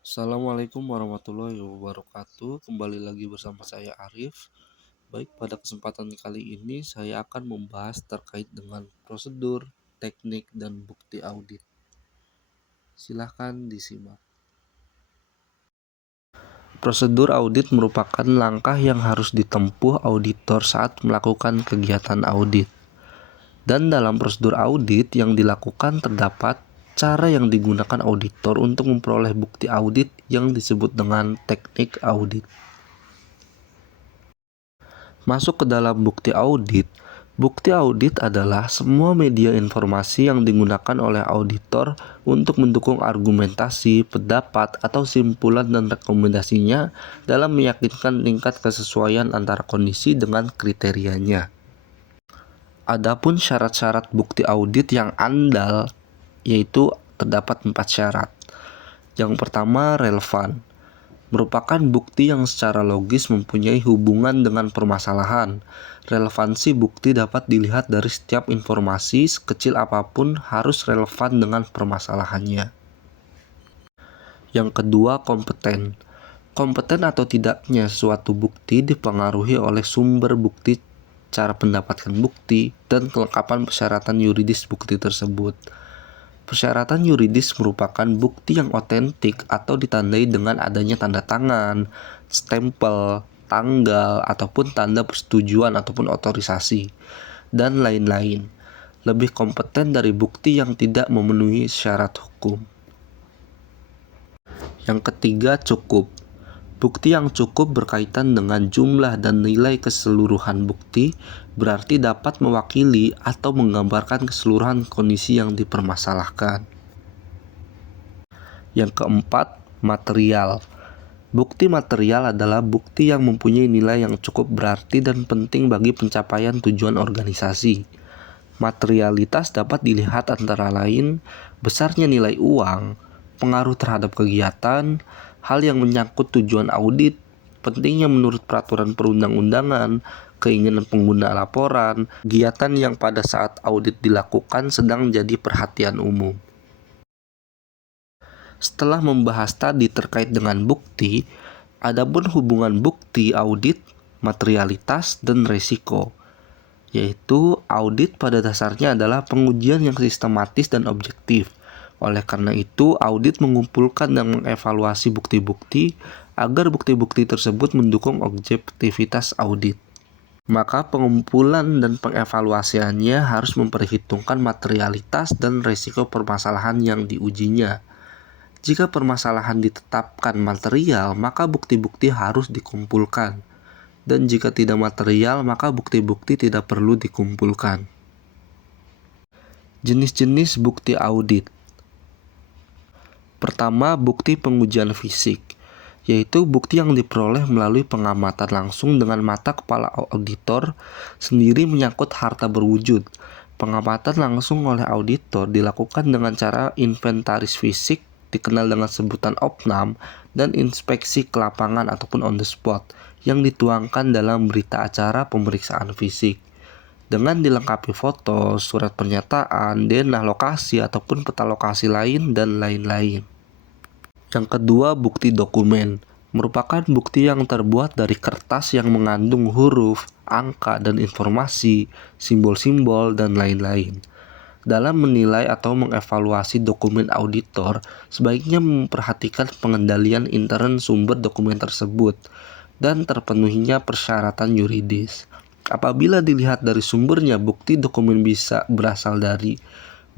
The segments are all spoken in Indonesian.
Assalamualaikum warahmatullahi wabarakatuh. Kembali lagi bersama saya Arif. Baik, pada kesempatan kali ini saya akan membahas terkait dengan prosedur, teknik, dan bukti audit. Silahkan disimak. Prosedur audit merupakan langkah yang harus ditempuh auditor saat melakukan kegiatan audit. Dan dalam prosedur audit yang dilakukan terdapat cara yang digunakan auditor untuk memperoleh bukti audit yang disebut dengan teknik audit. Masuk ke dalam bukti audit. Bukti audit adalah semua media informasi yang digunakan oleh auditor untuk mendukung argumentasi, pendapat, atau simpulan dan rekomendasinya dalam meyakinkan tingkat kesesuaian antara kondisi dengan kriterianya. Adapun syarat-syarat bukti audit yang andal, yaitu terdapat 4 syarat. Yang pertama, relevan. Merupakan bukti yang secara logis mempunyai hubungan dengan permasalahan. Relevansi bukti dapat dilihat dari setiap informasi sekecil apapun harus relevan dengan permasalahannya. Yang kedua, kompeten. Kompeten atau tidaknya suatu bukti dipengaruhi oleh sumber bukti, cara mendapatkan bukti, dan kelengkapan persyaratan yuridis bukti tersebut. Persyaratan yuridis merupakan bukti yang otentik atau ditandai dengan adanya tanda tangan, stempel, tanggal, ataupun tanda persetujuan ataupun otorisasi, dan lain-lain. Lebih kompeten dari bukti yang tidak memenuhi syarat hukum. Yang ketiga, cukup. Bukti yang cukup berkaitan dengan jumlah dan nilai keseluruhan bukti, berarti dapat mewakili atau menggambarkan keseluruhan kondisi yang dipermasalahkan. Yang keempat, material. Bukti material adalah bukti yang mempunyai nilai yang cukup berarti dan penting bagi pencapaian tujuan organisasi. Materialitas dapat dilihat antara lain besarnya nilai uang, pengaruh terhadap kegiatan, hal yang menyangkut tujuan audit, pentingnya menurut peraturan perundang-undangan, keinginan pengguna laporan, kegiatan yang pada saat audit dilakukan sedang jadi perhatian umum. Setelah membahas tadi terkait dengan bukti, adapun hubungan bukti, audit, materialitas, dan resiko, yaitu audit pada dasarnya adalah pengujian yang sistematis dan objektif. Oleh karena itu, audit mengumpulkan dan mengevaluasi bukti-bukti agar bukti-bukti tersebut mendukung objektivitas audit. Maka pengumpulan dan pengevaluasiannya harus memperhitungkan materialitas dan risiko permasalahan yang diujinya. Jika permasalahan ditetapkan material, maka bukti-bukti harus dikumpulkan. Dan jika tidak material, maka bukti-bukti tidak perlu dikumpulkan. Jenis-jenis bukti audit. Pertama, bukti pengujian fisik, yaitu bukti yang diperoleh melalui pengamatan langsung dengan mata kepala auditor sendiri menyangkut harta berwujud. Pengamatan langsung oleh auditor dilakukan dengan cara inventaris fisik, dikenal dengan sebutan opnam, dan inspeksi ke lapangan ataupun on the spot, yang dituangkan dalam berita acara pemeriksaan fisik. Dengan dilengkapi foto, surat pernyataan, denah lokasi ataupun peta lokasi lain, dan lain-lain. Yang kedua, bukti dokumen. Merupakan bukti yang terbuat dari kertas yang mengandung huruf, angka, dan informasi, simbol-simbol, dan lain-lain. Dalam menilai atau mengevaluasi dokumen auditor, sebaiknya memperhatikan pengendalian intern sumber dokumen tersebut dan terpenuhinya persyaratan yuridis. Apabila dilihat dari sumbernya, bukti dokumen bisa berasal dari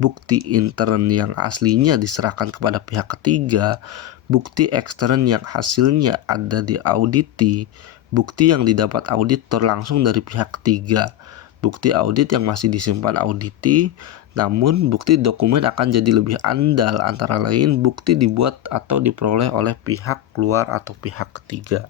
bukti intern yang aslinya diserahkan kepada pihak ketiga, bukti ekstern yang hasilnya ada di auditi, bukti yang didapat auditor langsung dari pihak ketiga, bukti audit yang masih disimpan auditi, namun bukti dokumen akan jadi lebih andal, antara lain bukti dibuat atau diperoleh oleh pihak luar atau pihak ketiga.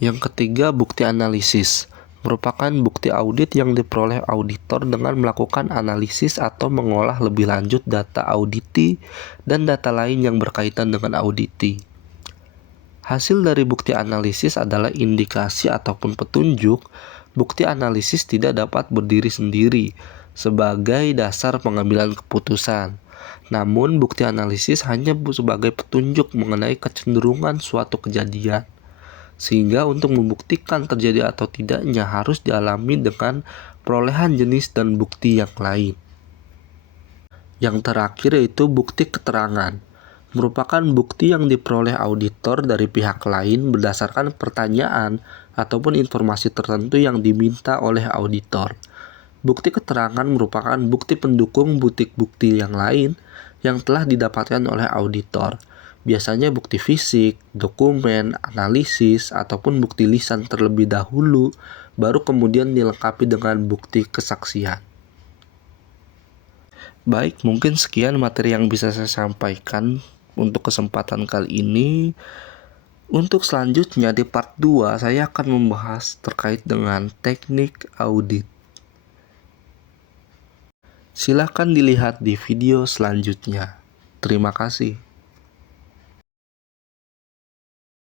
Yang ketiga, bukti analisis. Merupakan bukti audit yang diperoleh auditor dengan melakukan analisis atau mengolah lebih lanjut data auditi dan data lain yang berkaitan dengan auditi. Hasil dari bukti analisis adalah indikasi ataupun petunjuk. Bukti analisis tidak dapat berdiri sendiri sebagai dasar pengambilan keputusan. Namun, bukti analisis hanya sebagai petunjuk mengenai kecenderungan suatu kejadian. Sehingga untuk membuktikan terjadi atau tidaknya harus dialami dengan perolehan jenis dan bukti yang lain. Yang terakhir yaitu bukti keterangan. Merupakan bukti yang diperoleh auditor dari pihak lain berdasarkan pertanyaan ataupun informasi tertentu yang diminta oleh auditor. Bukti keterangan merupakan bukti pendukung bukti-bukti yang lain yang telah didapatkan oleh auditor. Biasanya bukti fisik, dokumen, analisis, ataupun bukti lisan terlebih dahulu, baru kemudian dilengkapi dengan bukti kesaksian. Baik, mungkin sekian materi yang bisa saya sampaikan untuk kesempatan kali ini. Untuk selanjutnya di part 2, saya akan membahas terkait dengan teknik audit. Silahkan dilihat di video selanjutnya. Terima kasih.